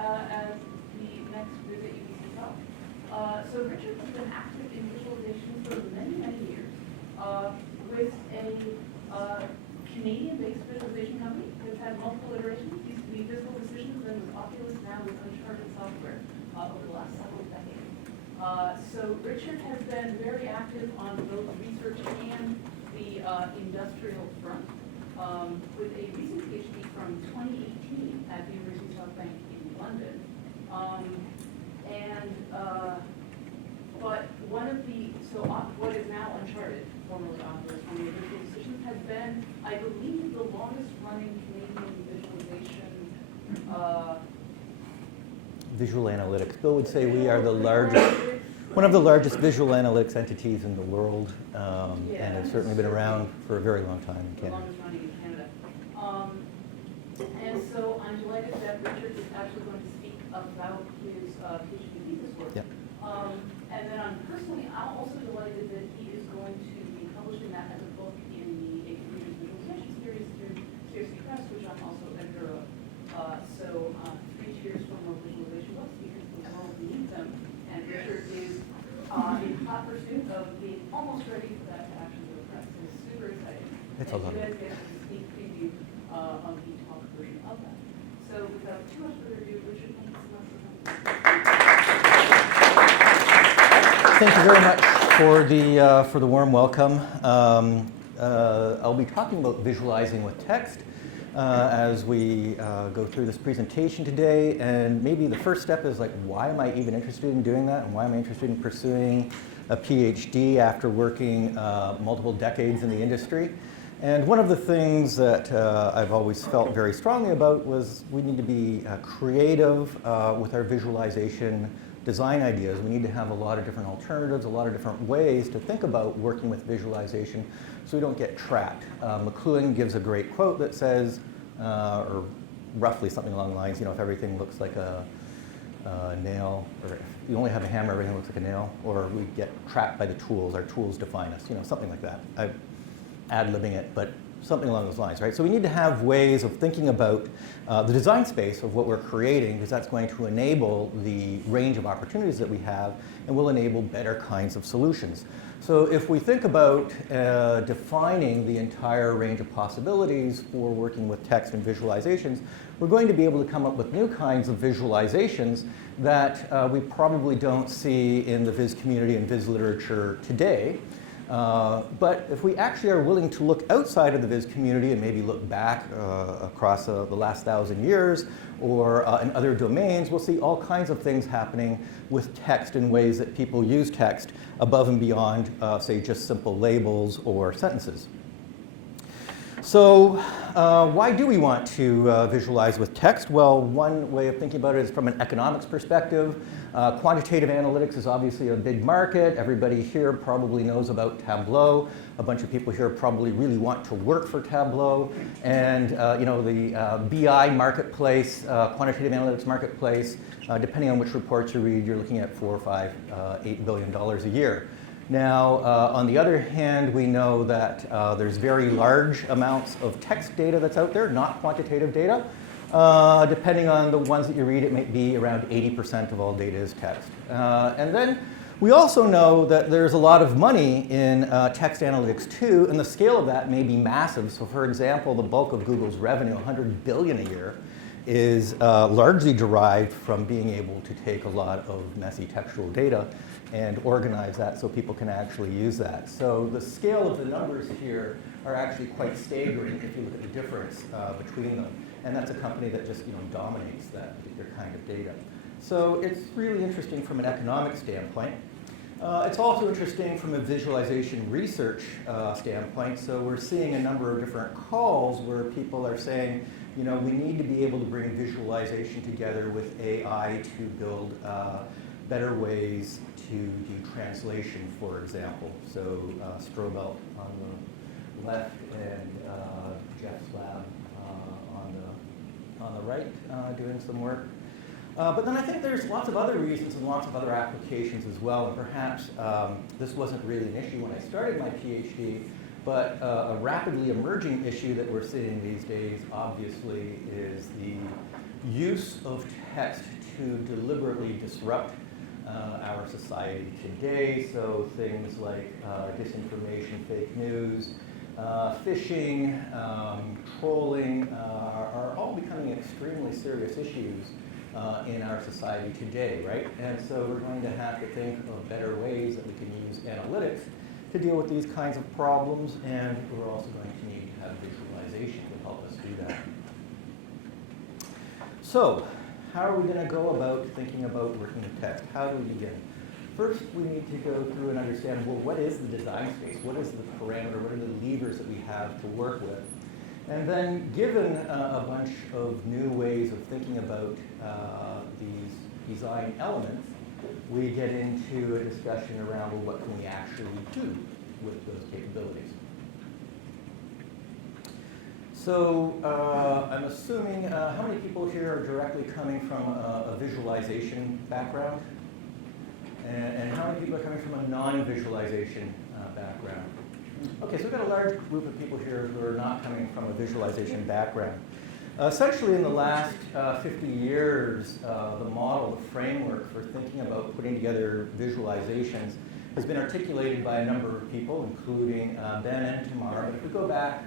as the next group that you can see up. So Richard has been active in visualization for many, many years with a Canadian-based visualization company that's had multiple iterations. Used to be Physical Decisions, then with Oculus, now with Uncharted Software over the last several decades. So Richard has been very active on both research and the industrial front, with a recent PhD from 2018 at the University of South Bank in London. But one of the, so what is now Uncharted, formerly Oculus, from the Visual Decisions, has been, I believe, the longest running Canadian visualization. Visual analytics. Bill would say we are the largest, one of the largest visual analytics entities in the world, and have certainly been around for a very long time in Canada. The longest running in Canada. And so I'm delighted that Richard is actually going to speak about his PhD thesis work. Yep. And then I'm also delighted that he is going to be publishing that as a book in the A Computer's Visualization series through CRC Press, which I'm also editor of. So 3 cheers for more visualization books because the world needs them. And Richard is in hot pursuit of being almost ready for that to actually go to press. So it's super exciting. It's a lot. You guys get a sneak preview on the talk version of that. So without too much further ado, Richard, thank you so much for coming. Thank you very much for the warm welcome. I'll be talking about visualizing with text as we go through this presentation today. And maybe the first step is like, why am I even interested in doing that? And why am I interested in pursuing a PhD after working multiple decades in the industry? And one of the things that I've always felt very strongly about was we need to be creative with our visualization design ideas. We need to have a lot of different alternatives, a lot of different ways to think about working with visualization so we don't get trapped. McLuhan gives a great quote that says, or roughly something along the lines, if everything looks like a nail, or if you only have a hammer, everything looks like a nail, or we get trapped by the tools, our tools define us, something like that. I'm ad-libbing it, but something along those lines, right? So we need to have ways of thinking about the design space of what we're creating, because that's going to enable the range of opportunities that we have and will enable better kinds of solutions. So if we think about defining the entire range of possibilities for working with text and visualizations, we're going to be able to come up with new kinds of visualizations that we probably don't see in the viz community and viz literature today. But if we actually are willing to look outside of the viz community and maybe look back across the last 1,000 years or in other domains, we'll see all kinds of things happening with text in ways that people use text above and beyond, say, just simple labels or sentences. So why do we want to visualize with text? Well, one way of thinking about it is from an economics perspective. Quantitative analytics is obviously a big market. Everybody here probably knows about Tableau. A bunch of people here probably really want to work for Tableau. And the BI marketplace, quantitative analytics marketplace, depending on which reports you read, you're looking at $4, $5, $8 billion a year. Now, on the other hand, we know that there's very large amounts of text data that's out there, not quantitative data. Depending on the ones that you read, it may be around 80% of all data is text. And then we also know that there's a lot of money in text analytics too, and the scale of that may be massive. So for example, the bulk of Google's revenue, $100 billion a year, is largely derived from being able to take a lot of messy textual data and organize that so people can actually use that. So the scale of the numbers here are actually quite staggering if you look at the difference between them. And that's a company that just dominates that particular kind of data. So it's really interesting from an economic standpoint. It's also interesting from a visualization research standpoint. So we're seeing a number of different calls where people are saying, we need to be able to bring visualization together with AI to build better ways to do translation, for example. So Strobel on the left and Jeff's lab on the right doing some work. But then I think there's lots of other reasons and lots of other applications as well. And perhaps this wasn't really an issue when I started my PhD, but a rapidly emerging issue that we're seeing these days, obviously, is the use of text to deliberately disrupt our society today. So things like disinformation, fake news, phishing, trolling are all becoming extremely serious issues in our society today, right? And so we're going to have to think of better ways that we can use analytics to deal with these kinds of problems, and we're also going to need to have visualization to help us do that. So, how are we going to go about thinking about working with text? How do we begin? First, we need to go through and understand, well, what is the design space? What is the parameter? What are the levers that we have to work with? And then, given a bunch of new ways of thinking about these design elements, we get into a discussion around, well, what can we actually do with those capabilities? So I'm assuming, how many people here are directly coming from a visualization background? And how many people are coming from a non-visualization background? Okay, so we've got a large group of people here who are not coming from a visualization background. Essentially, in the last 50 years, the model, the framework for thinking about putting together visualizations has been articulated by a number of people, including Ben and Tamar. But if we go back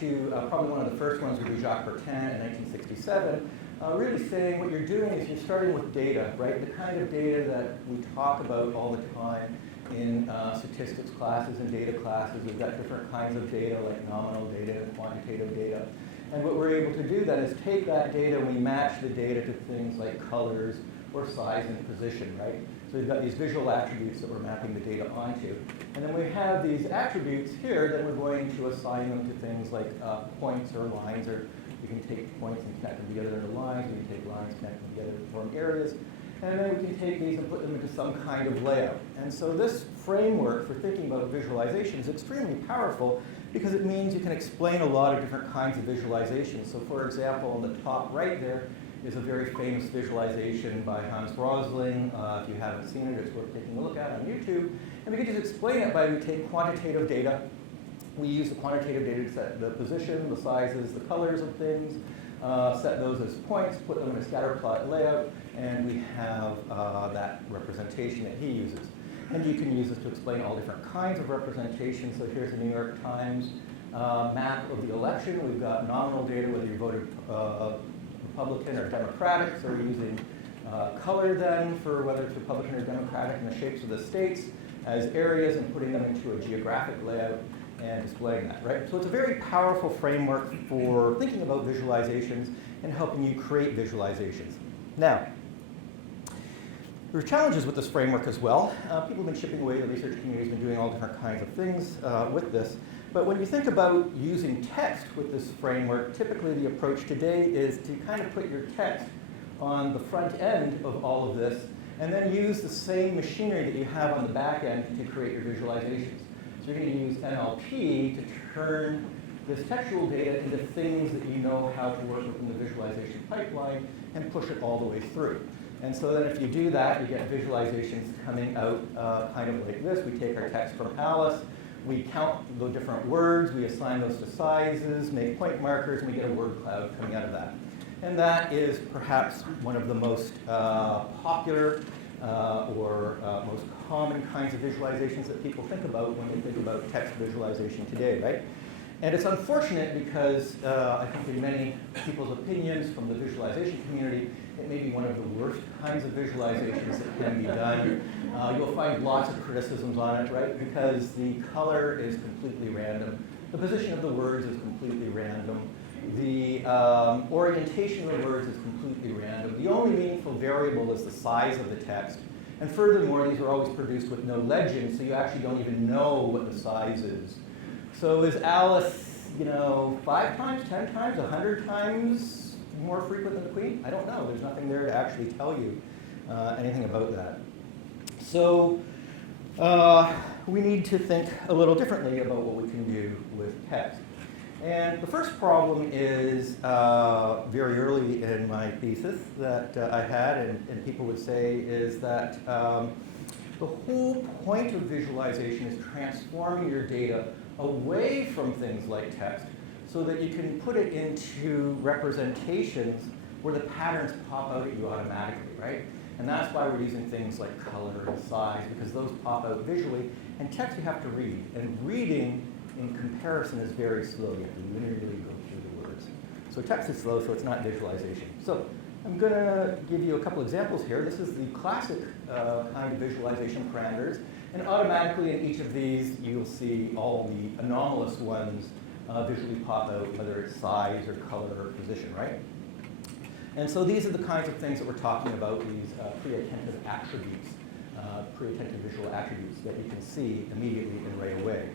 to probably one of the first ones would be Jacques Bertin in 1967, really saying what you're doing is you're starting with data, right? The kind of data that we talk about all the time in statistics classes and data classes. We've got different kinds of data like nominal data and quantitative data. And what we're able to do then is take that data and we match the data to things like colors or size and position, right? So we've got these visual attributes that we're mapping the data onto. And then we have these attributes here that we're going to assign them to things like points or lines, or we can take points and connect them together into lines, we can take lines, connect them together to form areas, and then we can take these and put them into some kind of layout. And so this framework for thinking about visualization is extremely powerful because it means you can explain a lot of different kinds of visualizations. So for example, on the top right there is a very famous visualization by Hans Rosling. If you haven't seen it, it's worth taking a look at on YouTube. And we can just explain it by we take quantitative data. We use the quantitative data to set the position, the sizes, the colors of things, set those as points, put them in a scatter plot layout, and we have that representation that he uses. And you can use this to explain all different kinds of representations. So here's the New York Times map of the election. We've got nominal data, whether you voted Republican or Democratic. So we're using color then for whether it's Republican or Democratic and the shapes of the states as areas and putting them into a geographic layout and displaying that, right? So it's a very powerful framework for thinking about visualizations and helping you create visualizations. Now, there are challenges with this framework as well. People have been chipping away, the research community has been doing all different kinds of things with this. But when you think about using text with this framework, typically the approach today is to kind of put your text on the front end of all of this and then use the same machinery that you have on the back end to create your visualizations. So you're going to use NLP to turn this textual data into things that you know how to work with in the visualization pipeline and push it all the way through. And so then if you do that, you get visualizations coming out kind of like this. We take our text from Alice, we count the different words, we assign those to sizes, make point markers, and we get a word cloud coming out of that. And that is perhaps one of the most popular or most common kinds of visualizations that people think about when they think about text visualization today, right? And it's unfortunate because I think in many people's opinions from the visualization community, it may be one of the worst kinds of visualizations that can be done. You'll find lots of criticisms on it, right? Because the color is completely random. The position of the words is completely random. The orientation of the words is completely random. The only meaningful variable is the size of the text. And furthermore, these are always produced with no legend, so you actually don't even know what the size is. So is Alice, 5 times, 10 times, 100 times more frequent than the Queen? I don't know. There's nothing there to actually tell you anything about that. So we need to think a little differently about what we can do with text. And the first problem is very early in my thesis that I had, and people would say, is that the whole point of visualization is transforming your data away from things like text so that you can put it into representations where the patterns pop out at you automatically, right? And that's why we're using things like color and size, because those pop out visually. And text you have to read. And reading, in comparison, is very slow. You have to linearly go through the words. So text is slow, so it's not visualization. So I'm going to give you a couple examples here. This is the classic kind of visualization parameters. And automatically in each of these, you'll see all the anomalous ones visually pop out, whether it's size or color or position, right? And so these are the kinds of things that we're talking about, these pre-attentive attributes, pre-attentive visual attributes that you can see immediately and right away.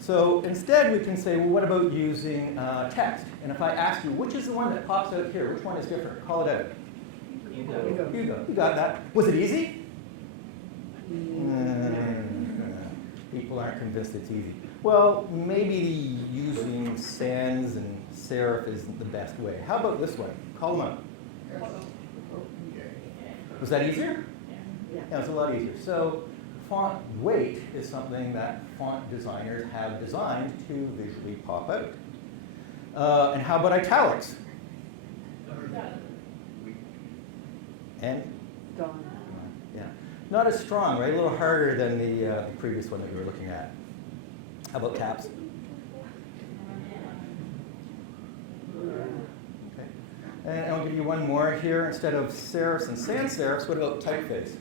So instead, we can say, well, what about using text? And if I ask you, which is the one that pops out here? Which one is different? Call it out. Hugo. Hugo. You got that. Was it easy? People aren't convinced it's easy. Well, maybe using sans and serif isn't the best way. How about this one? Call them out. Was that easier? Yeah, it was a lot easier. So font weight is something that font designers have designed to visually pop out. And how about italics? And? Yeah. Not as strong, right? A little harder than the previous one that we were looking at. How about caps? Okay. And I'll give you one more here. Instead of serifs and sans serifs, what about typeface?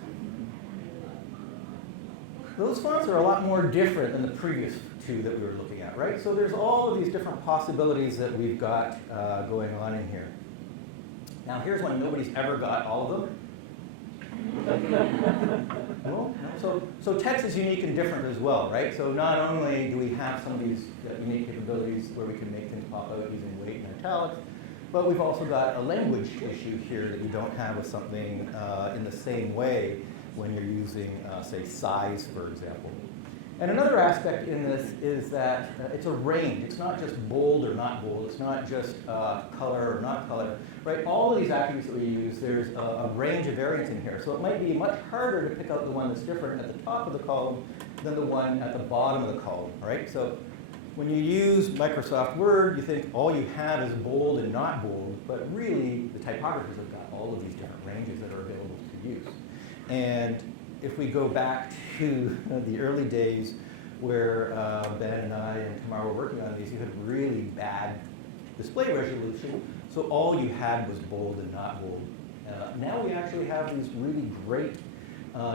Those fonts are a lot more different than the previous two that we were looking at, right? So there's all of these different possibilities that we've got going on in here. Now here's one nobody's ever got all of them. Well, no. So text is unique and different as well, right? So not only do we have some of these unique capabilities where we can make things pop out using weight and italics, but we've also got a language issue here that you don't have with something in the same way when you're using, say, size, for example. And another aspect in this is that it's a range. It's not just bold or not bold. It's not just color or not color, right? All of these attributes that we use, there's a range of variance in here. So it might be much harder to pick out the one that's different at the top of the column than the one at the bottom of the column, right? So when you use Microsoft Word, you think all you have is bold and not bold, but really the typographers have got all of these different ranges that are available to use. And if we go back to the early days where Ben and I and Tamar were working on these, you had really bad display resolution, so all you had was bold and not bold. Now we actually have these really great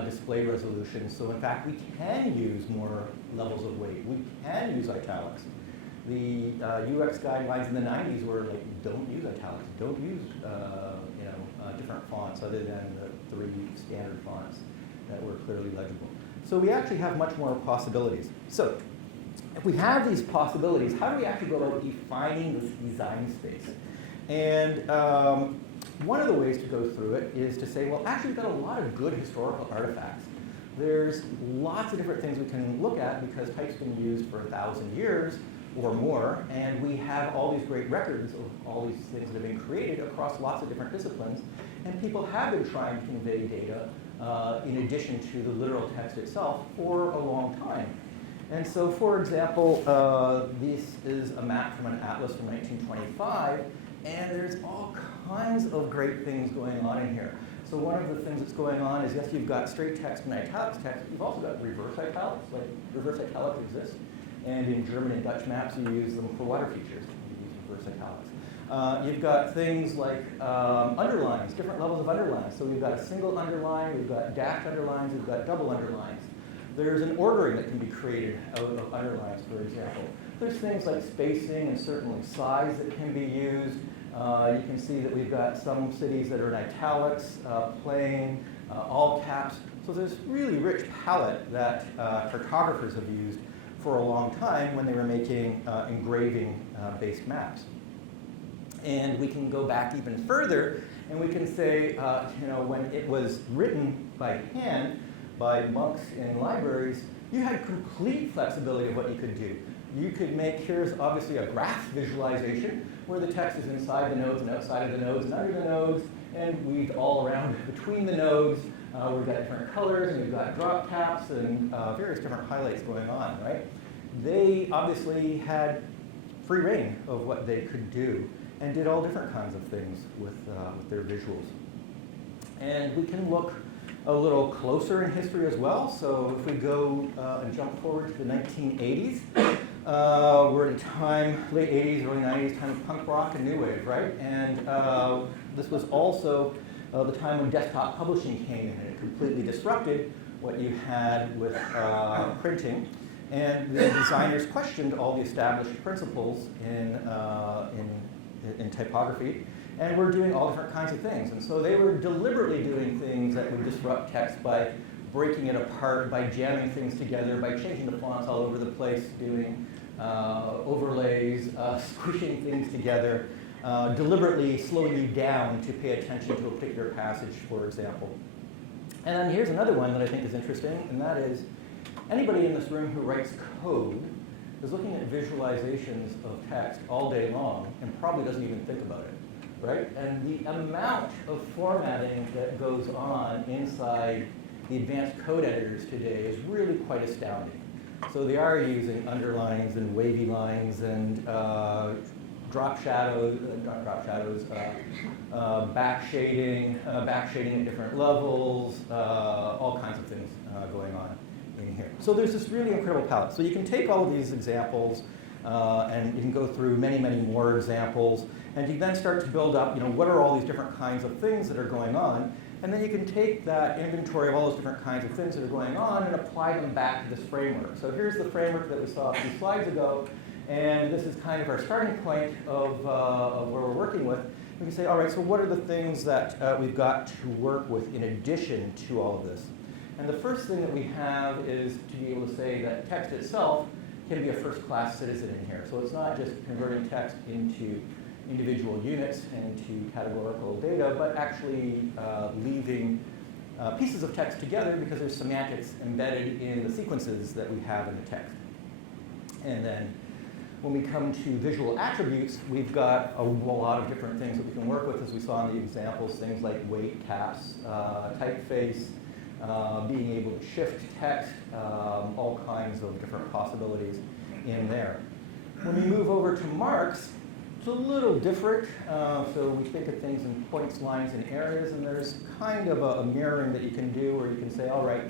display resolutions, so in fact we can use more levels of weight. We can use italics. The UX guidelines in the 90s were like, don't use italics, don't use different fonts other than the 3 standard fonts that were clearly legible. So we actually have much more possibilities. So if we have these possibilities, how do we actually go about defining this design space? And one of the ways to go through it is to say, well, actually we've got a lot of good historical artifacts. There's lots of different things we can look at because type's been used for 1,000 years or more, and we have all these great records of all these things that have been created across lots of different disciplines, and people have been trying to convey data in addition to the literal text itself for a long time. And so, for example, this is a map from an atlas from 1925, and there's all kinds of great things going on in here. So one of the things that's going on is, yes, you've got straight text and italics text, but you've also got reverse italics, like reverse italics exists. And in German and Dutch maps, you use them for water features. You use reverse italics. You've got things like underlines, different levels of underlines. So we've got a single underline, we've got dashed underlines, we've got double underlines. There's an ordering that can be created out of underlines, for example. There's things like spacing and certainly size that can be used. You can see that we've got some cities that are in italics, plain, all caps. So there's really rich palette that cartographers have used for a long time when they were making engraving-based maps. And we can go back even further, and we can say, when it was written by hand by monks in libraries, you had complete flexibility of what you could do. You could make, here's obviously a graph visualization, where the text is inside the nodes and outside of the nodes and under the nodes, and weaved all around between the nodes. We've got different colors, and we've got drop caps, and various different highlights going on, right? They obviously had free reign of what they could do. and did all different kinds of things with their visuals. And we can look a little closer in history as well. So if we go and jump forward to the 1980s, we're in a time, late 80s, early 90s, time of punk rock and new wave, right? And this was also the time when desktop publishing came in, and it completely disrupted what you had with printing. And the designers questioned all the established principles in typography, and were doing all different kinds of things. And so they were deliberately doing things that would disrupt text by breaking it apart, by jamming things together, by changing the fonts all over the place, doing overlays, squishing things together, deliberately slowing you down to pay attention to a particular passage, for example. And then here's another one that I think is interesting, and that is anybody in this room who writes code is looking at visualizations of text all day long and probably doesn't even think about it, right? And the amount of formatting that goes on inside the advanced code editors today is really quite astounding. So they are using underlines and wavy lines and drop shadows, back shading at different levels, all kinds of things going on in here. So there's this really incredible palette. So you can take all of these examples and you can go through many, many more examples, and you then start to build up, what are all these different kinds of things that are going on, and then you can take that inventory of all those different kinds of things that are going on and apply them back to this framework. So here's the framework that we saw a few slides ago, and this is kind of our starting point of where we're working with. We can say, all right, so what are the things that we've got to work with in addition to all of this? And the first thing that we have is to be able to say that text itself can be a first-class citizen in here. So it's not just converting text into individual units and to categorical data, but actually leaving pieces of text together because there's semantics embedded in the sequences that we have in the text. And then when we come to visual attributes, we've got a lot of different things that we can work with, as we saw in the examples, things like weight, caps, typeface, being able to shift text, all kinds of different possibilities in there. When we move over to marks, it's a little different. So we think of things in points, lines, and areas, and there's kind of a mirroring that you can do where you can say, all right,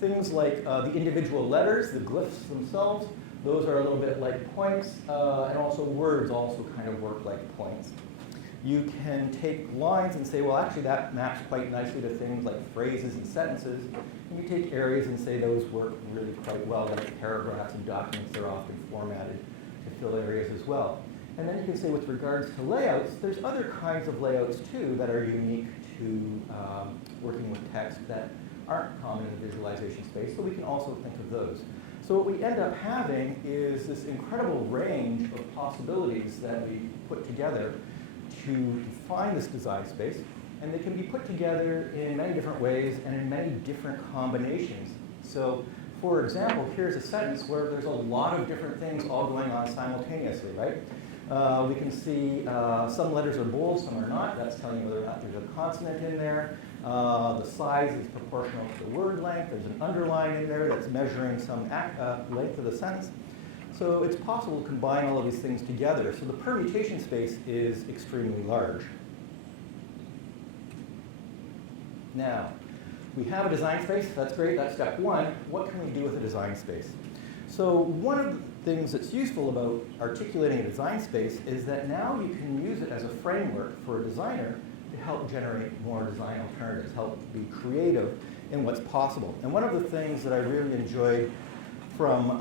things like the individual letters, the glyphs themselves, those are a little bit like points, and also words also kind of work like points. You can take lines and say, well, actually that maps quite nicely to things like phrases and sentences. And you take areas and say those work really quite well, like paragraphs and documents, they're often formatted to fill areas as well. And then you can say with regards to layouts, there's other kinds of layouts too that are unique to working with text that aren't common in the visualization space, so we can also think of those. So what we end up having is this incredible range of possibilities that we put together to define this design space, and they can be put together in many different ways and in many different combinations. So, for example, here's a sentence where there's a lot of different things all going on simultaneously, right? We can see some letters are bold, some are not. That's telling you whether or not there's a consonant in there. The size is proportional to the word length. There's an underline in there that's measuring some length of the sentence. So it's possible to combine all of these things together. So the permutation space is extremely large. Now, we have a design space. That's great. That's step one. What can we do with a design space? So one of the things that's useful about articulating a design space is that now you can use it as a framework for a designer to help generate more design alternatives, help be creative in what's possible. And one of the things that I really enjoyed from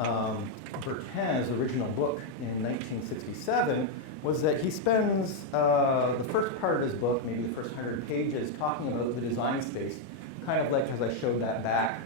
Bertin's original book in 1967 was that he spends the first part of his book, maybe the first 100 pages, talking about the design space, kind of like as I showed that back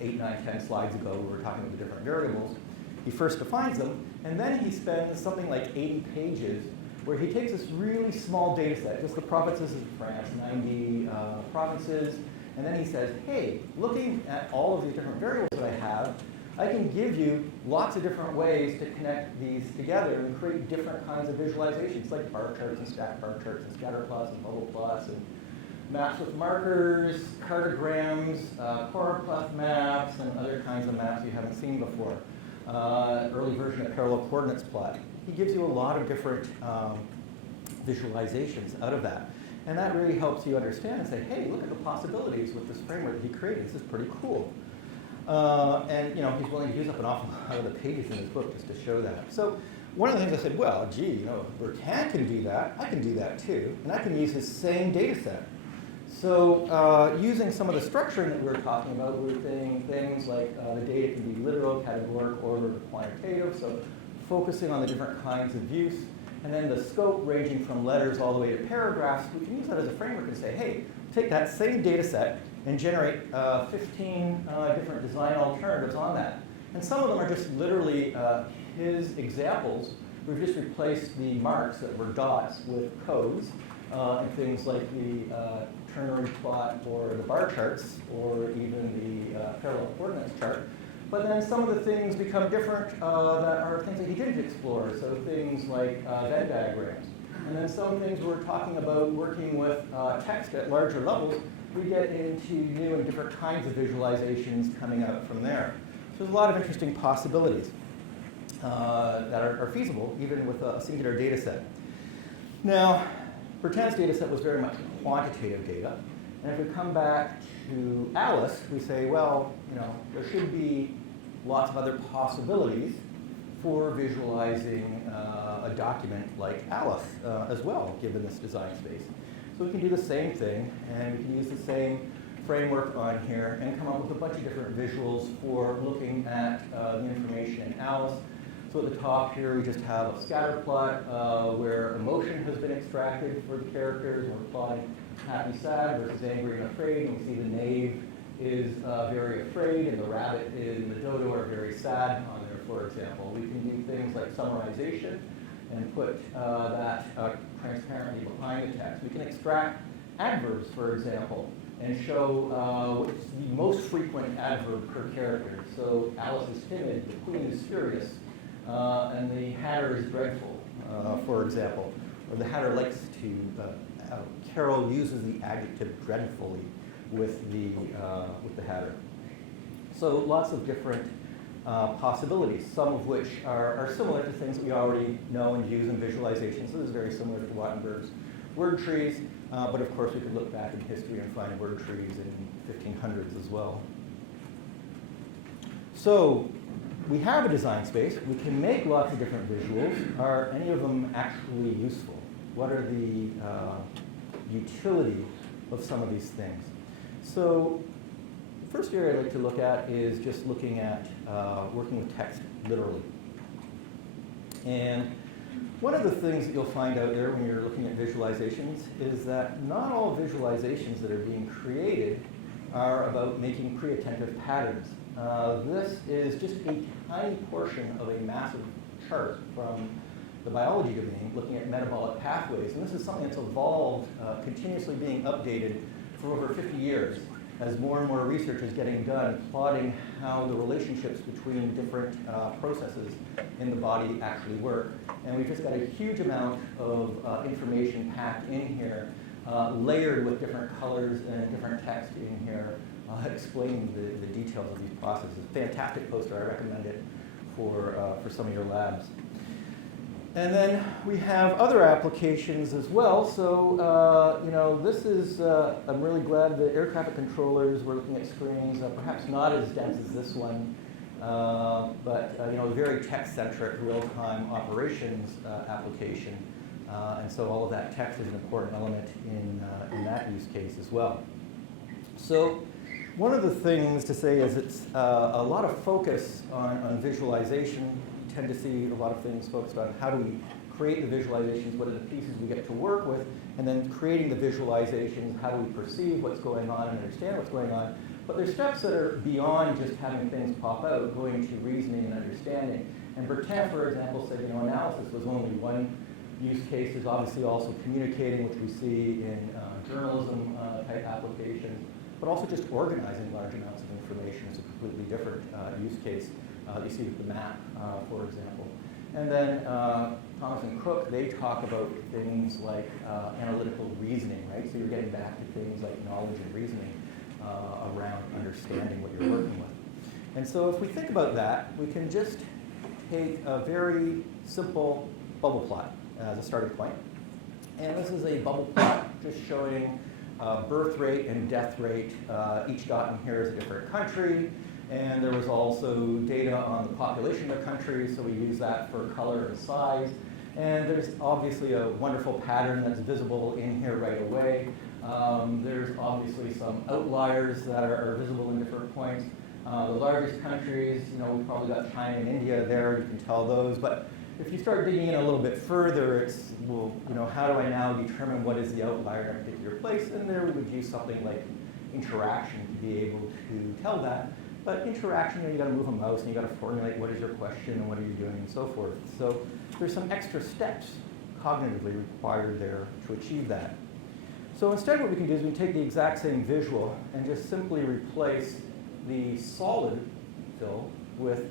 8, 9, 10 slides ago, we were talking about the different variables. He first defines them, and then he spends something like 80 pages where he takes this really small data set, just the provinces of France, 90 provinces, and then he says, hey, looking at all of these different variables that I have, I can give you lots of different ways to connect these together and create different kinds of visualizations, like bar charts and stack bar charts and scatter plots and bubble plots and maps with markers, cartograms, choropleth maps, and other kinds of maps you haven't seen before. Early version of parallel coordinates plot. He gives you a lot of different visualizations out of that. And that really helps you understand and say, hey, look at the possibilities with this framework that he created. This is pretty cool. And he's willing to use up an awful lot of the pages in his book just to show that. So one of the things I said, well, gee, if Brath can do that, I can do that too. And I can use his same data set. So using some of the structuring that we were talking about, we were saying things like the data can be literal, categorical, ordered, or quantitative. So focusing on the different kinds of use. And then the scope ranging from letters all the way to paragraphs, we can use that as a framework and say, hey, take that same data set and generate 15 different design alternatives on that. And some of them are just literally his examples. We've just replaced the marks that were dots with codes, and things like the ternary plot or the bar charts or even the parallel coordinates chart. But then some of the things become different that are things that he didn't explore, so things like Venn diagrams. And then some things we're talking about working with text at larger levels, we get into new and different kinds of visualizations coming out from there. So there's a lot of interesting possibilities that are feasible, even with a singular data set. Now, Brath's data set was very much quantitative data. And if we come back to Alice, we say, well, there should be lots of other possibilities for visualizing a document like Alice as well, given this design space. So we can do the same thing, and we can use the same framework on here and come up with a bunch of different visuals for looking at the information in Alice. So at the top here, we just have a scatter plot where emotion has been extracted for the characters, and we're plotting happy, sad versus angry and afraid. And we see the knave is very afraid, and the rabbit and the dodo are very sad on there, for example. We can do things like summarization and put that transparently behind the text. We can extract adverbs, for example, and show what's the most frequent adverb per character. So Alice is timid, the queen is furious, and the hatter is dreadful, for example. Or the hatter likes to, Carol uses the adjective dreadfully with the hatter. So lots of different possibilities, some of which are similar to things that we already know and use in visualization. So this is very similar to Wattenberg's word trees, but of course we could look back in history and find word trees in 1500s as well. So we have a design space. We can make lots of different visuals. Are any of them actually useful? What are the utility of some of these things? So the first area I'd like to look at is just looking at working with text literally. And one of the things that you'll find out there when you're looking at visualizations is that not all visualizations that are being created are about making pre-attentive patterns. This is just a tiny portion of a massive chart from the biology domain looking at metabolic pathways. And this is something that's evolved, continuously being updated for over 50 years as more and more research is getting done plotting how the relationships between different processes in the body actually work. And we've just got a huge amount of information packed in here, layered with different colors and different text in here, explaining the details of these processes. Fantastic poster, I recommend it for some of your labs. And then we have other applications as well. So, this is, I'm really glad the air traffic controllers were looking at screens, perhaps not as dense as this one, but, very text-centric real-time operations application. And so all of that text is an important element in that use case as well. So one of the things to say is it's a lot of focus on visualization. Tend to see a lot of things focused on how do we create the visualizations, what are the pieces we get to work with, and then creating the visualizations, how do we perceive what's going on and understand what's going on. But there's steps that are beyond just having things pop out, going to reasoning and understanding. And Brath, for example, said, analysis was only one use case. There's obviously also communicating, which we see in journalism type applications, but also just organizing large amounts of information is a completely different use case. You see with the map, for example. And then Thomas and Cook, they talk about things like analytical reasoning, right? So you're getting back to things like knowledge and reasoning around understanding what you're working with. And so if we think about that, we can just take a very simple bubble plot as a starting point. And this is a bubble plot just showing birth rate and death rate. Each dot in here is a different country. And there was also data on the population of the country, so we use that for color and size. And there's obviously a wonderful pattern that's visible in here right away. There's obviously some outliers that are visible in different points. The largest countries, we've probably got China and India there, you can tell those. But if you start digging in a little bit further, it's, well, how do I now determine what is the outlier in a particular place? And there we would use something like interaction to be able to tell that. But interaction, you got to move a mouse and you got to formulate what is your question and what are you doing and so forth. So there's some extra steps cognitively required there to achieve that. So instead what we can do is we can take the exact same visual and just simply replace the solid fill with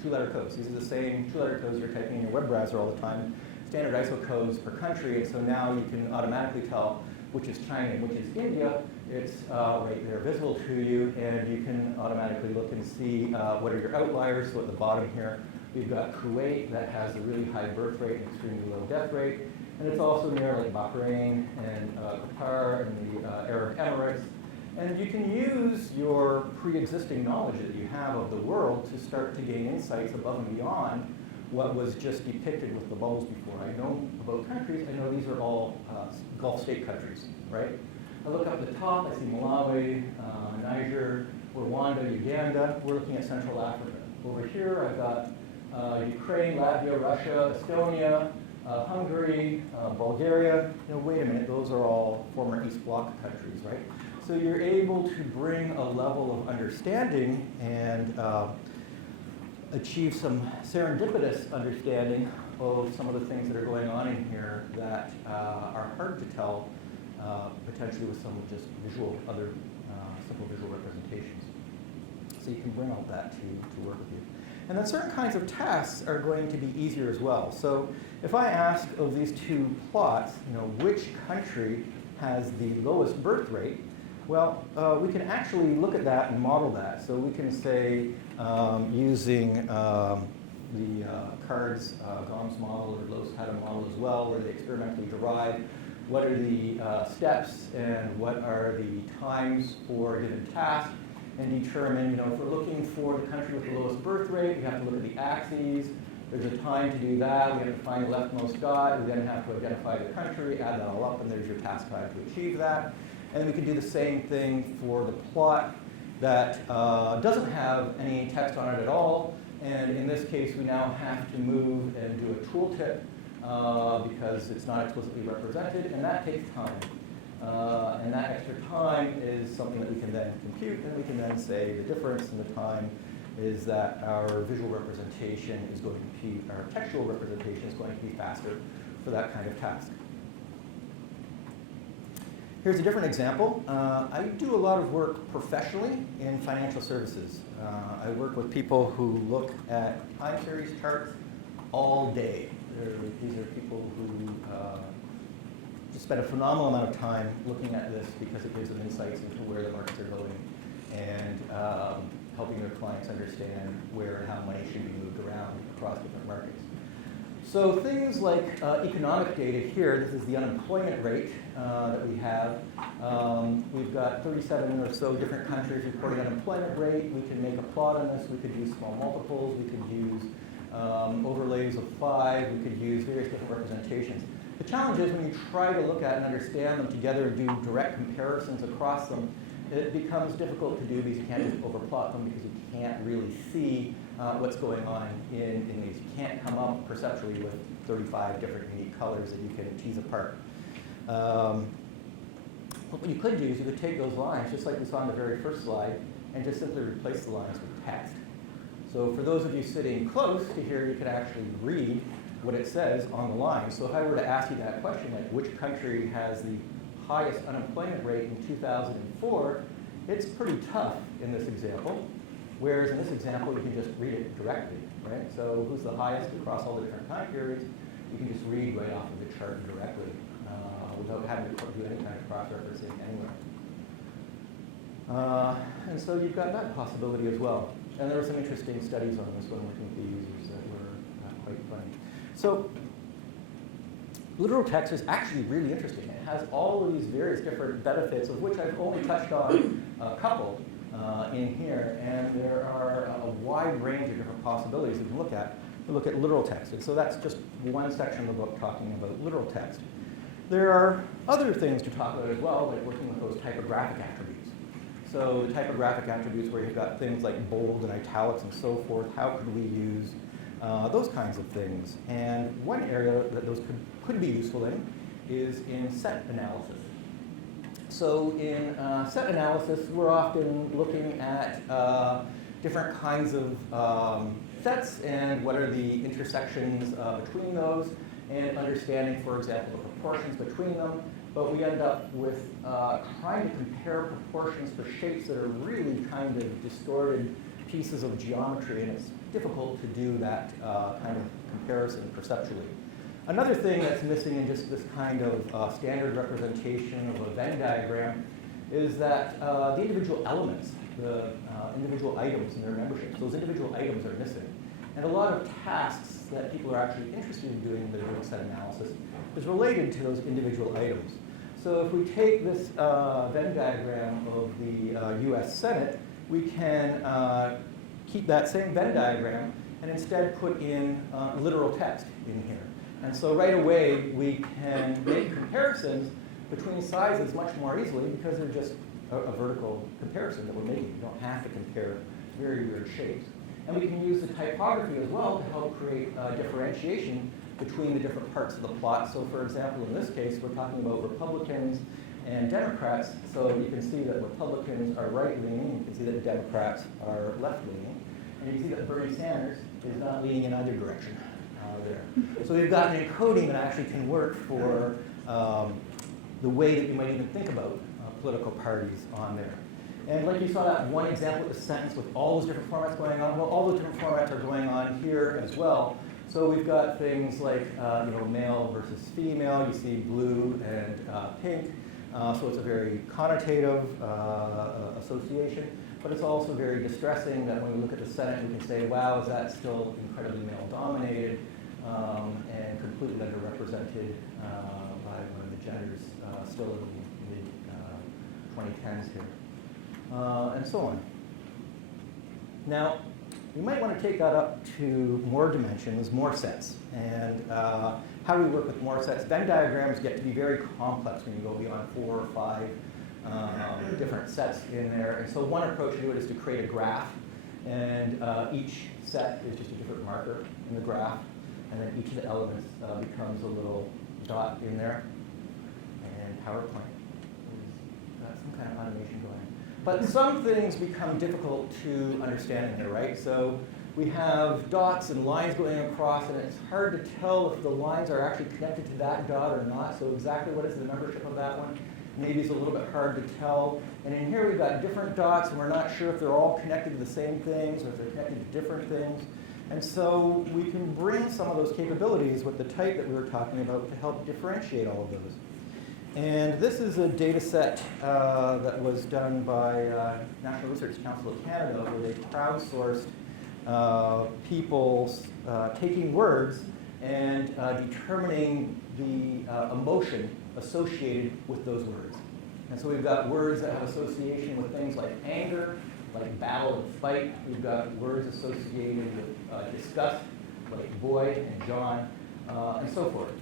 two-letter codes. These are the same two-letter codes you're typing in your web browser all the time, standard ISO codes per country, and so now you can automatically tell which is China and which is India. It's right there visible to you, and you can automatically look and see what are your outliers. So at the bottom here, we've got Kuwait that has a really high birth rate and extremely low death rate, and it's also near like Bahrain and Qatar and the Arab Emirates. And you can use your pre-existing knowledge that you have of the world to start to gain insights above and beyond what was just depicted with the bubbles before. I know about countries, I know these are all Gulf state countries, right? I look up at the top, I see Malawi, Niger, Rwanda, Uganda. We're looking at Central Africa. Over here, I've got Ukraine, Latvia, Russia, Estonia, Hungary, Bulgaria. Wait a minute, those are all former East Bloc countries, right? So you're able to bring a level of understanding and achieve some serendipitous understanding of some of the things that are going on in here that are hard to tell potentially with some just other simple visual representations. So you can bring all that to work with you. And then certain kinds of tasks are going to be easier as well. So if I ask of these two plots, which country has the lowest birth rate, well, we can actually look at that and model that. So we can say, using the Card's GOMS model or Lowe's-Haddam model as well, where they experimentally derive what are the steps and what are the times for a given task, and determine, if we're looking for the country with the lowest birth rate, we have to look at the axes. There's a time to do that. We have to find the leftmost dot. We then have to identify the country, add that all up, and there's your task time to achieve that. And we can do the same thing for the plot that doesn't have any text on it at all. And in this case, we now have to move and do a tooltip because it's not explicitly represented, and that takes time. And that extra time is something that we can then compute, and we can then say the difference in the time is that our visual representation is going to be, our textual representation is going to be faster for that kind of task. Here's a different example. I do a lot of work professionally in financial services. I work with people who look at time series charts all day. These are people who just spend a phenomenal amount of time looking at this because it gives them insights into where the markets are going and helping their clients understand where and how money should be moved around across different markets. So things like economic data here, this is the unemployment rate that we have. We've got 37 or so different countries reporting unemployment rate. We can make a plot on this. We could use small multiples. We could use overlays of 5. We could use various different representations. The challenge is when you try to look at and understand them together and do direct comparisons across them, it becomes difficult to do because you can't just overplot them because you can't really see what's going on in these. You can't come up perceptually with 35 different unique colors that you can tease apart. What you could do is you could take those lines, just like we saw on the very first slide, and just simply replace the lines with text. So for those of you sitting close to here, you could actually read what it says on the line. So if I were to ask you that question, like which country has the highest unemployment rate in 2004, it's pretty tough in this example. Whereas in this example, you can just read it directly, right? So who's the highest across all the different time periods? You can just read right off of the chart directly without having to do any kind of cross-referencing anywhere. And so you've got that possibility as well. And there were some interesting studies on this one working with the users that were quite funny. So literal text is actually really interesting. It has all of these various different benefits, of which I've only touched on a couple in here, and there are a wide range of different possibilities we can look at to look at literal text. And so that's just one section of the book talking about literal text. There are other things to talk about as well, like working with those typographic attributes. So the typographic attributes where you've got things like bold and italics and so forth, how could we use those kinds of things? And one area that those could be useful in is in set analysis. So in set analysis, we're often looking at different kinds of sets and what are the intersections between those, and understanding, for example, the proportions between them. But we end up with trying to compare proportions for shapes that are really kind of distorted pieces of geometry, and it's difficult to do that kind of comparison perceptually. Another thing that's missing in just this kind of standard representation of a Venn diagram is that the individual elements, the individual items in their memberships, those individual items are missing. And a lot of tasks that people are actually interested in doing when they're doing set analysis is related to those individual items. So if we take this Venn diagram of the US Senate, we can keep that same Venn diagram and instead put in literal text in here. And so right away, we can make comparisons between sizes much more easily because they're just a vertical comparison that we're making. You don't have to compare very weird shapes. And we can use the typography as well to help create differentiation between the different parts of the plot. So for example, in this case, we're talking about Republicans and Democrats. So you can see that Republicans are right-leaning. You can see that Democrats are left-leaning. And you can see that Bernie Sanders is not leaning in either direction there. So we've got an encoding that actually can work for the way that you might even think about political parties on there. And like you saw that one example of a sentence with all those different formats going on, well, all those different formats are going on here as well. So we've got things like male versus female. You see blue and pink. So it's a very connotative association. But it's also very distressing that when we look at the Senate, we can say, wow, is that still incredibly male-dominated and completely underrepresented by one of the genders still in the 2010s here. And so on. Now, we might want to take that up to more dimensions, more sets. And how do we work with more sets? Venn diagrams get to be very complex when you go beyond 4 or 5 different sets in there. And so one approach to do it is to create a graph. And each set is just a different marker in the graph. And then each of the elements becomes a little dot in there. And PowerPoint has got some kind of automation going. But some things become difficult to understand in here, right? So we have dots and lines going across, and it's hard to tell if the lines are actually connected to that dot or not. So exactly what is the membership of that one? Maybe it's a little bit hard to tell. And in here we've got different dots, and we're not sure if they're all connected to the same things or if they're connected to different things. And so we can bring some of those capabilities with the type that we were talking about to help differentiate all of those. And this is a data set that was done by National Research Council of Canada, where they crowdsourced people taking words and determining the emotion associated with those words. And so we've got words that have association with things like anger, like battle and fight. We've got words associated with disgust, like boy and John, and so forth.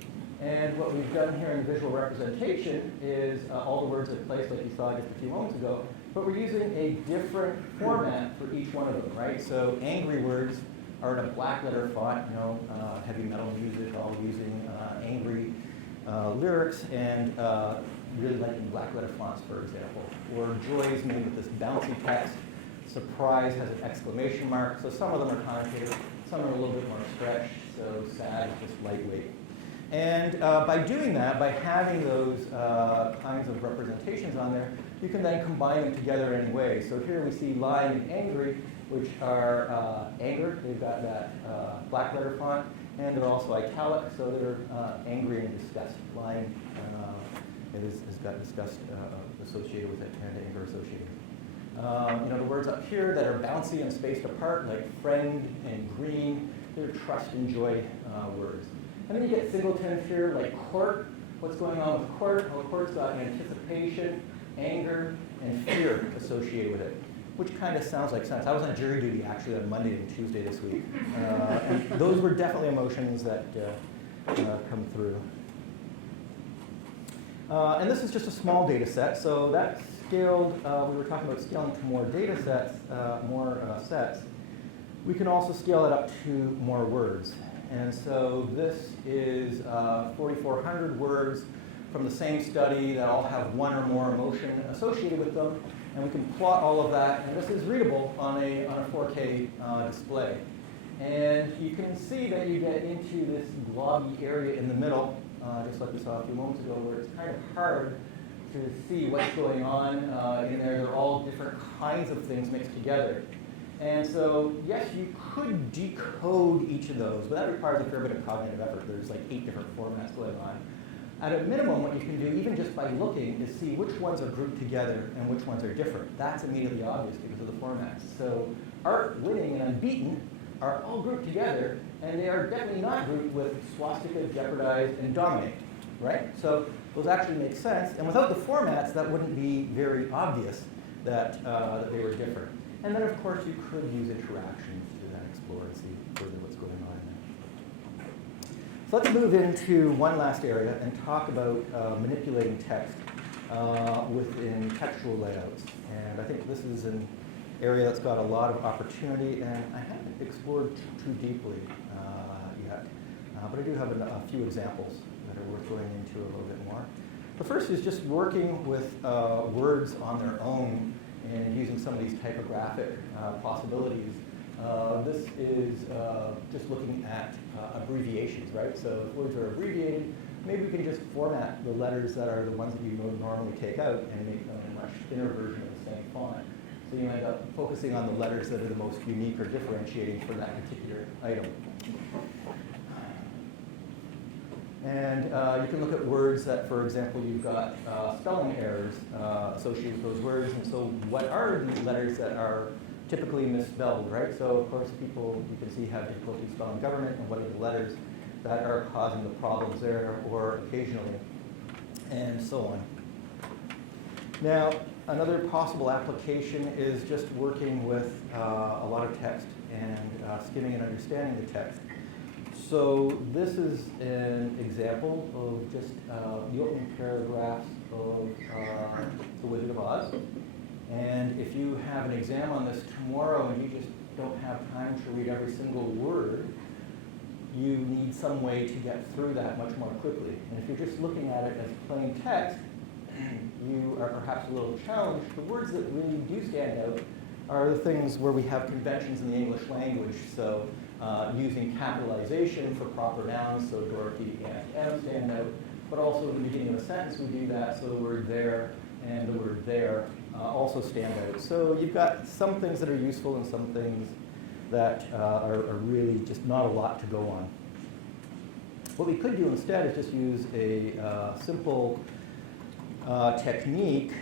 And what we've done here in visual representation is all the words are placed like you saw just a few moments ago, but we're using a different format for each one of them, right? So angry words are in a black letter font, heavy metal music, all using angry lyrics, and really liking black letter fonts, for example. Or joy is made with this bouncy text. Surprise has an exclamation mark. So some of them are connotative, some are a little bit more stretched. So sad is just lightweight. And by doing that, by having those kinds of representations on there, you can then combine them together in any way. So here we see lying and angry, which are anger. They've got that black letter font, and they're also italic, so they're angry and disgust. Lying has got disgust associated with it and anger associated with it. The words up here that are bouncy and spaced apart, like friend and green, they're trust and joy words. And then you get singletons here, like court. What's going on with court? Well, court's got anticipation, anger, and fear associated with it, which kind of sounds like sense. I was on jury duty actually on Monday and Tuesday this week. And those were definitely emotions that come through. And this is just a small data set. So that's scaled, we were talking about scaling to more data sets, sets. We can also scale it up to more words. And so this is 4,400 words from the same study that all have one or more emotion associated with them. And we can plot all of that. And this is readable on a 4K display. And you can see that you get into this globby area in the middle, just like we saw a few moments ago, where it's kind of hard to see what's going on in there. They're all different kinds of things mixed together. And so, yes, you could decode each of those, but that requires a fair bit of cognitive effort. There's like 8 different formats going on. At a minimum, what you can do, even just by looking, is see which ones are grouped together and which ones are different. That's immediately obvious because of the formats. So art, winning, and unbeaten are all grouped together, and they are definitely not grouped with swastika, jeopardize, and dominate, right? So those actually make sense, and without the formats, that wouldn't be very obvious that they were different. And then, of course, you could use interactions to then explore and see further what's going on in there. So let's move into one last area and talk about manipulating text within textual layouts. And I think this is an area that's got a lot of opportunity, and I haven't explored too deeply yet. But I do have a few examples that are worth going into a little bit more. The first is just working with words on their own and using some of these typographic possibilities. This is just looking at abbreviations, right? So if words are abbreviated, maybe we can just format the letters that are the ones that you normally take out and make them a much thinner version of the same font. So you end up focusing on the letters that are the most unique or differentiating for that particular item. And you can look at words that, for example, you've got spelling errors associated with those words. And so what are the letters that are typically misspelled, right? So, of course, people, you can see, have difficulty spelling government, and what are the letters that are causing the problems there, or occasionally, and so on. Now, another possible application is just working with a lot of text and skimming and understanding the text. So this is an example of just the opening paragraphs of The Wizard of Oz. And if you have an exam on this tomorrow and you just don't have time to read every single word, you need some way to get through that much more quickly. And if you're just looking at it as plain text, you are perhaps a little challenged. The words that really do stand out are the things where we have conventions in the English language. So using capitalization for proper nouns, so Dorothy and M stand out. But also at the beginning of a sentence we do that, so the word there and the word there also stand out. So you've got some things that are useful and some things that are really just not a lot to go on. What we could do instead is just use a simple technique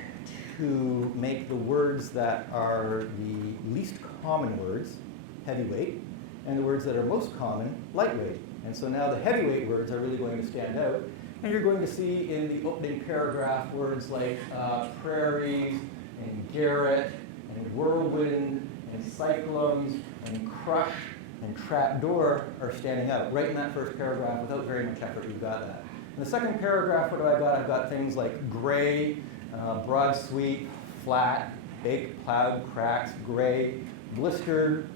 to make the words that are the least common words heavyweight, and the words that are most common lightweight. And so now the heavyweight words are really going to stand out, and you're going to see in the opening paragraph words like prairies and garret and whirlwind and cyclones and crush and trapdoor are standing out right in that first paragraph without very much effort. You've got that. In the second paragraph, what do I got? I've got things like gray, broad sweep, flat, baked, plowed, cracks, gray, blistered,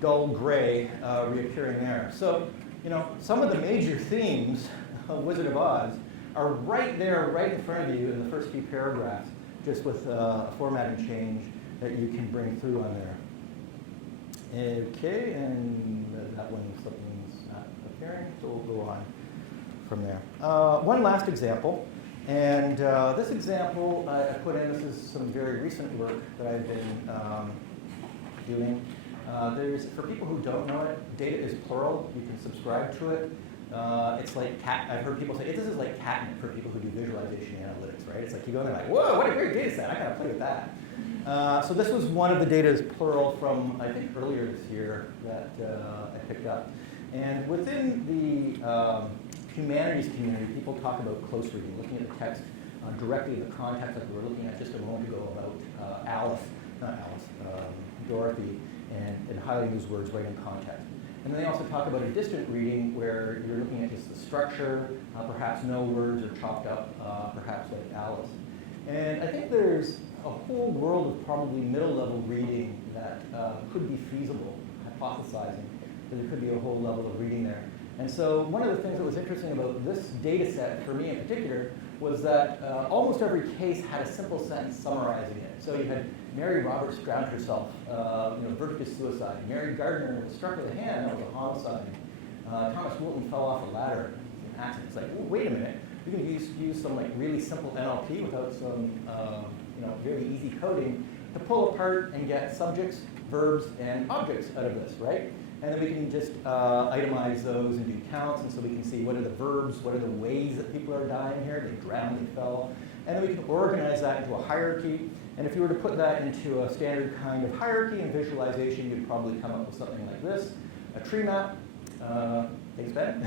dull gray reappearing there. So, you know, some of the major themes of Wizard of Oz are right there, right in front of you in the first few paragraphs, just with a formatting change that you can bring through on there. Okay, and that one, something's not appearing, so we'll go on from there. One last example, and this example I put in, this is some very recent work that I've been doing. For people who don't know it, data is plural. You can subscribe to it. It's like I've heard people say, this is like catnip for people who do visualization analytics, right? It's like you go in there like, whoa, what a great data set. I gotta play with that. So this was one of the data is plural from, I think, earlier this year that I picked up. And within the humanities community, people talk about close reading, looking at the text directly in the context like we were looking at just a moment ago about Dorothy, and highlighting those words right in context. And then they also talk about a distant reading where you're looking at just the structure, perhaps no words are chopped up, perhaps like Alice. And I think there's a whole world of probably middle-level reading that could be feasible, hypothesizing that there could be a whole level of reading there. And so one of the things that was interesting about this data set, for me in particular, was that almost every case had a simple sentence summarizing it. So you had Mary Roberts drowned herself, verdict is suicide. Mary Gardner was struck with a hand, that was a homicide. Thomas Woolton fell off a ladder, an accident. It's like, oh, wait a minute, we can use some like really simple NLP without some very easy coding to pull apart and get subjects, verbs, and objects out of this, right? And then we can just itemize those and do counts, and so we can see what are the verbs, what are the ways that people are dying here. They drowned, they fell. And then we can organize that into a hierarchy. And if you were to put that into a standard kind of hierarchy and visualization, you'd probably come up with something like this. A tree map. Thanks, Ben.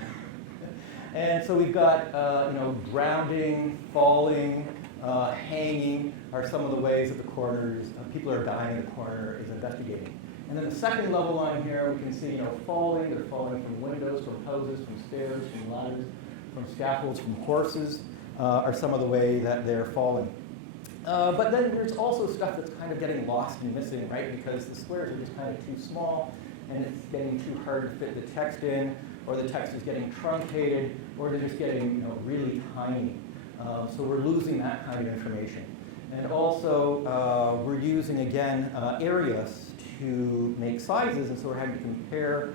And so we've got drowning, falling, hanging are some of the ways that the coroner people are dying and the coroner is investigating. And then the second level line here, we can see, falling. They're falling from windows, from houses, from stairs, from ladders, from scaffolds, from horses, are some of the way that they're falling. But then there's also stuff that's kind of getting lost and missing, right? Because the squares are just kind of too small, and it's getting too hard to fit the text in, or the text is getting truncated, or they're just getting, really tiny. So we're losing that kind of information. And also, we're using, again, areas to make sizes, and so we're having to compare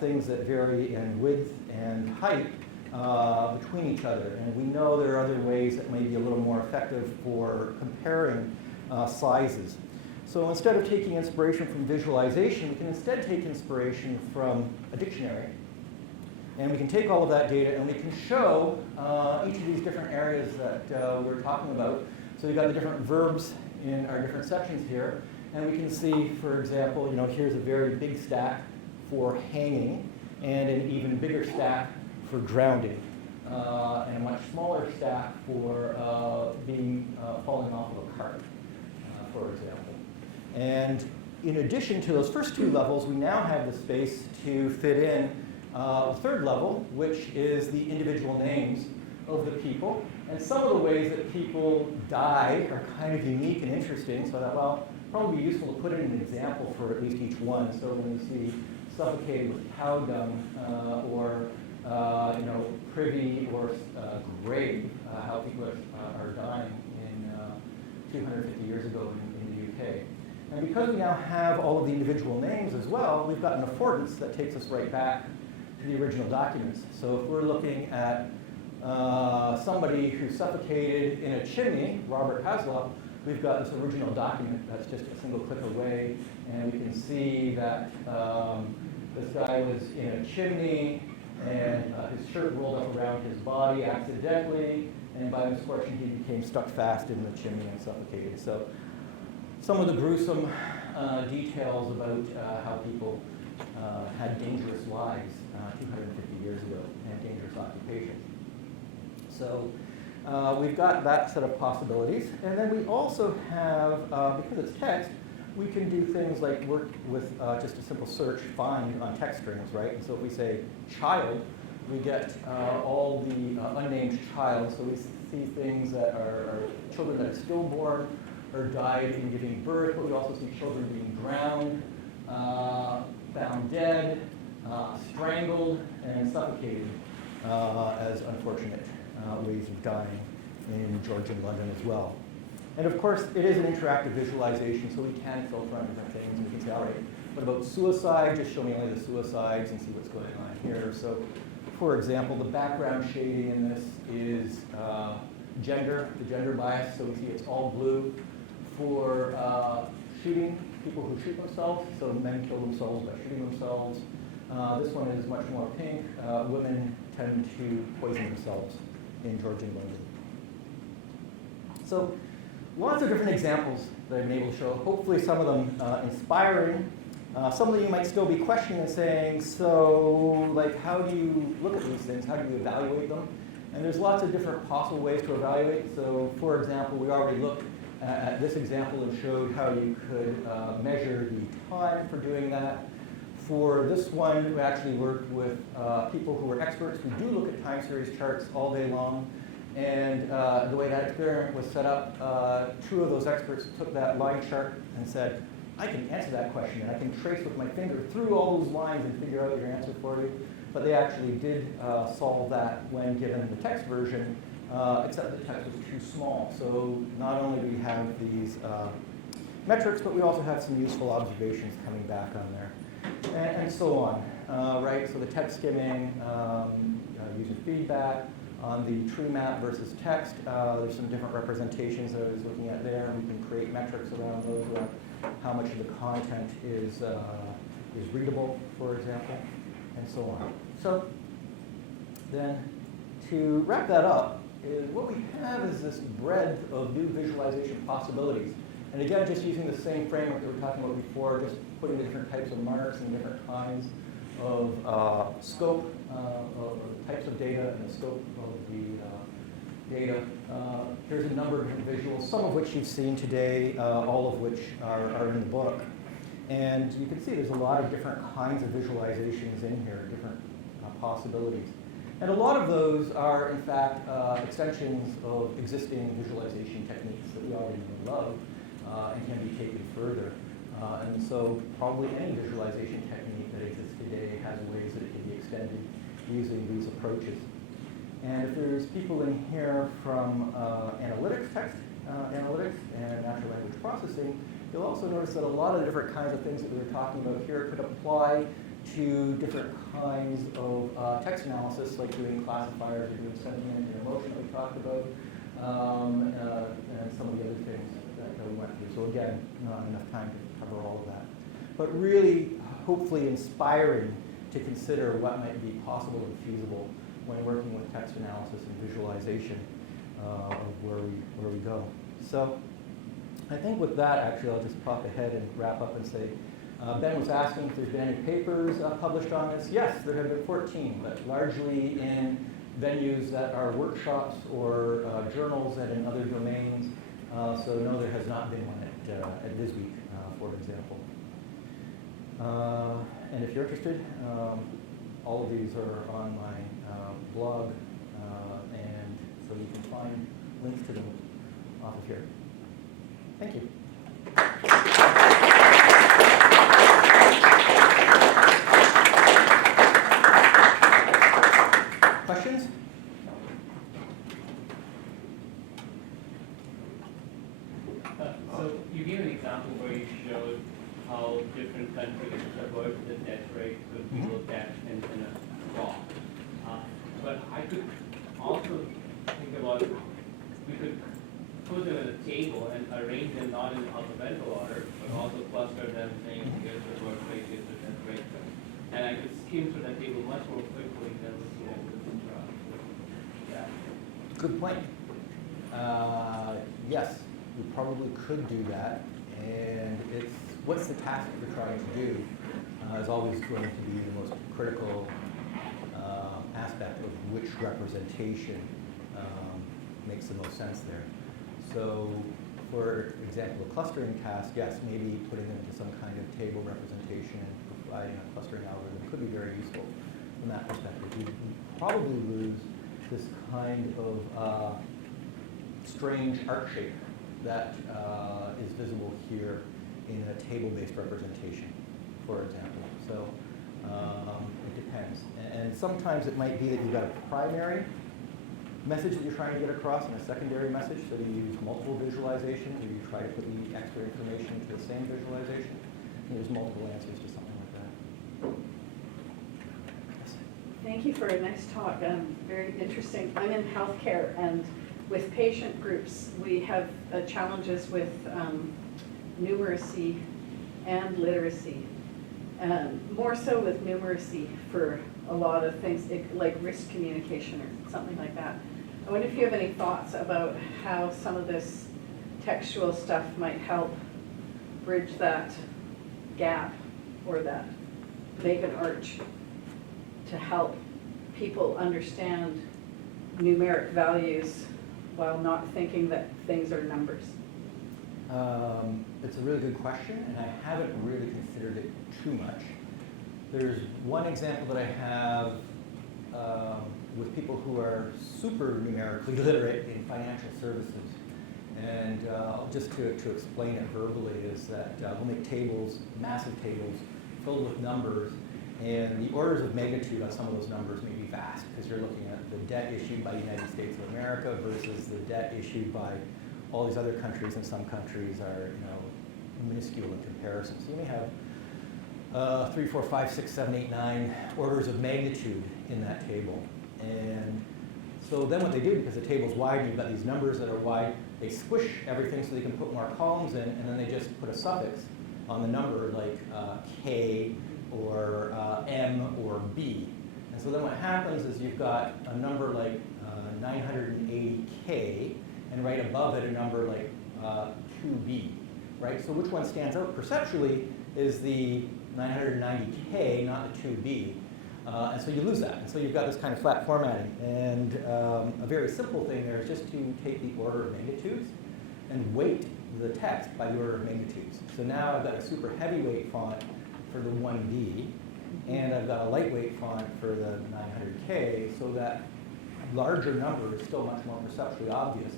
things that vary in width and height between each other. And we know there are other ways that may be a little more effective for comparing sizes. So instead of taking inspiration from visualization, we can instead take inspiration from a dictionary. And we can take all of that data and we can show each of these different areas that we're talking about. So we've got the different verbs in our different sections here. And we can see, for example, here's a very big stack for hanging and an even bigger stack for drowning, and a much smaller stack for falling off of a cart, for example. And in addition to those first two levels, we now have the space to fit in a third level, which is the individual names of the people. And some of the ways that people die are kind of unique and interesting, so I thought, well, probably be useful to put in an example for at least each one. So when you see suffocated with cow dung, or privy or grave, how people are dying in 250 years ago in the UK. And because we now have all of the individual names as well, we've got an affordance that takes us right back to the original documents. So if we're looking at somebody who suffocated in a chimney, Robert Haslop, we've got this original document that's just a single click away, and we can see that this guy was in a chimney, and his shirt rolled up around his body accidentally, and by misfortune he became stuck fast in the chimney and suffocated. So some of the gruesome details about how people had dangerous lives 250 years ago and dangerous occupations. So we've got that set of possibilities. And then we also have, because it's text, we can do things like work with just a simple search find on text strings, right? And so if we say child, we get all the unnamed child. So we see things that are children that are stillborn or died in giving birth, but we also see children being drowned, found dead, strangled, and suffocated as unfortunate ways of dying in Georgian London as well. And of course, it is an interactive visualization, so we can filter on different things. And we can say, all right, what about suicide? Just show me only the suicides and see what's going on here. So, for example, the background shading in this is gender, the gender bias. So we see it's all blue for shooting, people who shoot themselves. So men kill themselves by shooting themselves. This one is much more pink. Women tend to poison themselves in Georgian London. So lots of different examples that I've been able to show, hopefully some of them inspiring Some of you might still be questioning and saying, so like how do you look at these things? How do you evaluate them? And there's lots of different possible ways to evaluate. So for example, we already looked at this example and showed how you could measure the time for doing that. For this one, we actually worked with people who were experts who do look at time series charts all day long. And the way that experiment was set up, 2 of those experts took that line chart and said, I can answer that question, and I can trace with my finger through all those lines and figure out your answer for you. But they actually did solve that when given the text version, except the text was too small. So not only do we have these metrics, but we also have some useful observations coming back on there, and so on, right? So the text skimming, user feedback, on the tree map versus text, there's some different representations that I was looking at there, and we can create metrics around those, around how much of the content is readable, for example, and so on. So then, to wrap that up, what we have is this breadth of new visualization possibilities. And again, just using the same framework that we were talking about before, just putting the different types of marks and different kinds of scope, of types of data and the scope of the data. Here's a number of different visuals, some of which you've seen today, all of which are in the book. And you can see there's a lot of different kinds of visualizations in here, different possibilities. And a lot of those are, in fact, extensions of existing visualization techniques that we already love and can be taken further. And so probably any visualization technique that exists today has ways that it can be extended using these approaches. And if there's people in here from analytics, text analytics, and natural language processing, you'll also notice that a lot of the different kinds of things that we were talking about here could apply to different kinds of text analysis, like doing classifiers or doing sentiment and emotion that we talked about, and some of the other things that we went through. So again, not enough time to cover all of that. But really, hopefully inspiring to consider what might be possible and feasible when working with text analysis and visualization of where we go. So I think with that, actually, I'll just pop ahead and wrap up and say, Ben was asking if there's been any papers published on this. Yes, there have been 14, but largely in venues that are workshops or journals and in other domains. So no, there has not been one at This Week, for example. And if you're interested, all of these are on my blog, and so you can find links to them off of here. Thank you. Questions? So you gave an example where you showed how different countries avert the death rate could be looked at in a graph. But I could also think about, we could put them in a table and arrange them not in alphabetical order, but also cluster them saying here's the birth rate, here's the death rate. And I could skim through that table much more quickly than looking at the graph. Yeah. Good point. Yes, you probably could do that, and it's what's the task that you're trying to do is always going to be the most critical aspect of which representation makes the most sense there. So, for example, a clustering task, yes, maybe putting them into some kind of table representation and providing a clustering algorithm could be very useful from that perspective. You probably lose this kind of strange arc shape that is visible here in a table-based representation, for example. So it depends. And sometimes it might be that you've got a primary message that you're trying to get across and a secondary message, so you use multiple visualizations, or you try to put the extra information into the same visualization. And there's multiple answers to something like that. Yes. Thank you for a nice talk. Very interesting. I'm in healthcare, and with patient groups, we have challenges with numeracy and literacy. More so with numeracy for a lot of things, like risk communication or something like that. I wonder if you have any thoughts about how some of this textual stuff might help bridge that gap or that make an arch to help people understand numeric values while not thinking that things are numbers? It's a really good question, and I haven't really considered it too much. There's one example that I have with people who are super numerically literate in financial services. And just to explain it verbally is that we'll make tables, massive tables, filled with numbers, and the orders of magnitude on some of those numbers may be vast, because you're looking at the debt issued by the United States of America versus the debt issued by all these other countries, and some countries are, minuscule in comparison. So you may have 3, 4, 5, 6, 7, 8, 9 orders of magnitude in that table. And so then what they do, because the table's wide and you've got these numbers that are wide, they squish everything so they can put more columns in, and then they just put a suffix on the number like K or M or B. And so then what happens is you've got a number like 980K, and right above it a number like 2B, right? So which one stands out perceptually is the 990K, not the 2B. And so you lose that. And so you've got this kind of flat formatting. And a very simple thing there is just to take the order of magnitudes and weight the text by the order of magnitudes. So now I've got a super heavyweight font for the 1B, and I've got a lightweight font for the 900K, so that larger number is still much more perceptually obvious,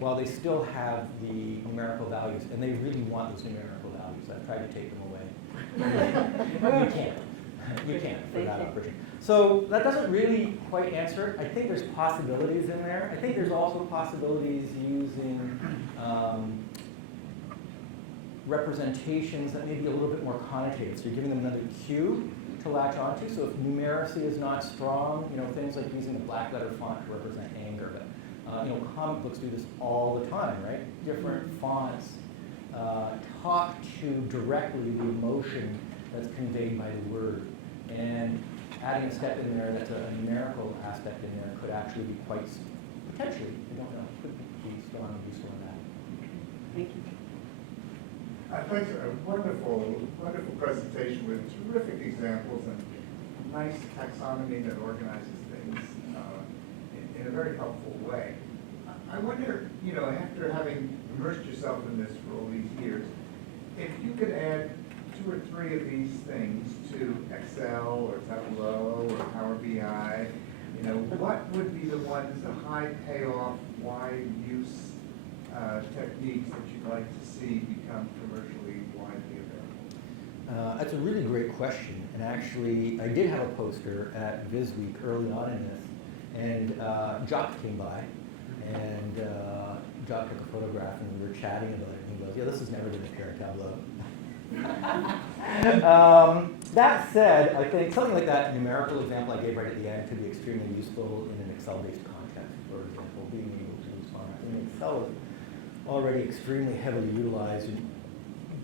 while they still have the numerical values, and they really want those numerical values. I've tried to take them away. You can't. You can't for that operation. So that doesn't really quite answer it. I think there's possibilities in there. I think there's also possibilities using representations that may be a little bit more quantitative. So you're giving them another cue to latch onto. So if numeracy is not strong, things like using the black letter font to represent anger. But comic books do this all the time, right? Different fonts talk to directly the emotion that's conveyed by the word. And adding a step in there that's a numerical aspect in there could actually be quite, potentially, we don't know, could be strong and useful in that. Thank you. Thanks, a wonderful, wonderful presentation with terrific examples and nice taxonomy that organizes things in a very helpful way. I wonder, after having immersed yourself in this for all these years, if you could add 2 or 3 of these things to Excel or Tableau or Power BI, what would be the ones, the high payoff, wide use techniques that you'd like to see become commercially widely available? That's a really great question. And actually, I did have a poster at Viz Week early on in this, and Jock came by, and Jock took a photograph, and we were chatting about it, and he goes, "Yeah, this has never been appear in Tableau." That said, I think something like that numerical example I gave right at the end could be extremely useful in an Excel-based context, for example, being able to use format. I mean, Excel is already extremely heavily utilized and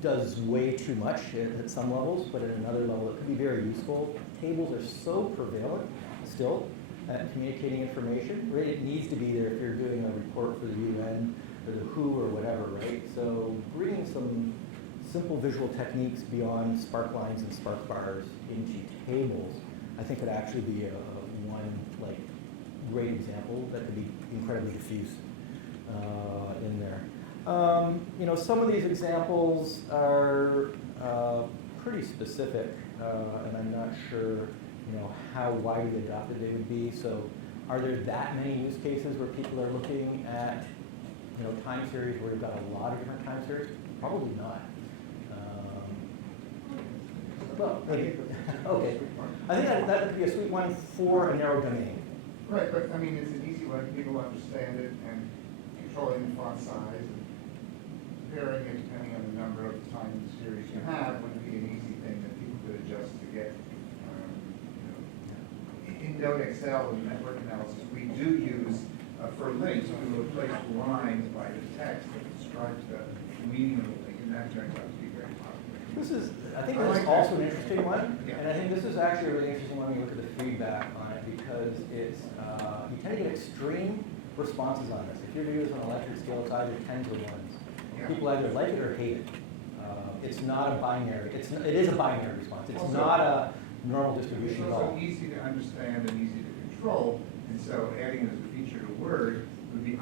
does way too much at some levels, but at another level it could be very useful. Tables are so prevalent still at communicating information. Right? It needs to be there if you're doing a report for the UN or the WHO or whatever, right? So bringing some simple visual techniques beyond spark lines and spark bars into tables, I think could actually be one great example that could be incredibly diffuse in there. Some of these examples are pretty specific, and I'm not sure, how widely adopted they would be. So, are there that many use cases where people are looking at, time series where you've got a lot of different time series? Probably not. Well, maybe. Okay. I think that would be a sweet one for a narrow domain. Right, but I mean, it's an easy way for people to understand it, and controlling the font size and comparing it depending on the number of time series you have would be an easy thing that people could adjust to get. In Note Excel and network analysis, we do use, for links, we will replace lines by the text that describes the meaning of the link, and that turns out to be very popular. I think this is also an interesting one, and I think this is actually a really interesting one when you look at the feedback on it, because it's, you tend to get extreme responses on this. If you're to use an electric scale, it's either 10s or 1s. Yeah. People either like it or hate it. It's not a binary. It is a binary response. It's Also- not a normal It's distribution at also all. easy to understand and easy to control, and so adding it as a featured word would be,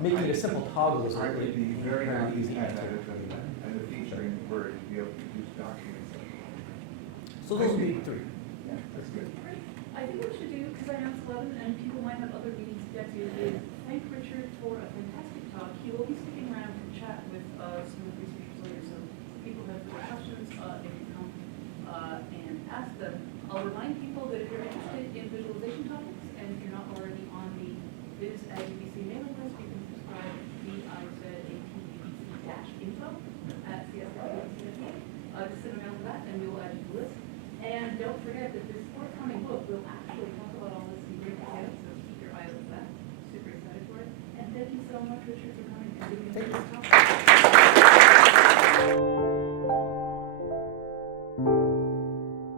Making it a simple toggle is I would be very happy easy to have that answer. as a featuring word to be able to use documents. So those would be three. Yeah, that's good. I think what we should do, because I know it's 11 and people might have other meetings to get to, is thank Richard for a fantastic talk. He will be sticking around to chat with some of the researchers later, so if people have further questions, they can come and ask them. I'll remind people that if you're interested in visualization topics, and if you're not already on the Viz at UBC mailing list, you can subscribe VIZ-info at CS.UBC. Just send a mail to that, and we will add you to the list. And don't forget that this forthcoming book will actually talk about all this in great detail, so keep your eye on that. Super excited for it. And thank you so much, Richard, for coming and giving us this talk.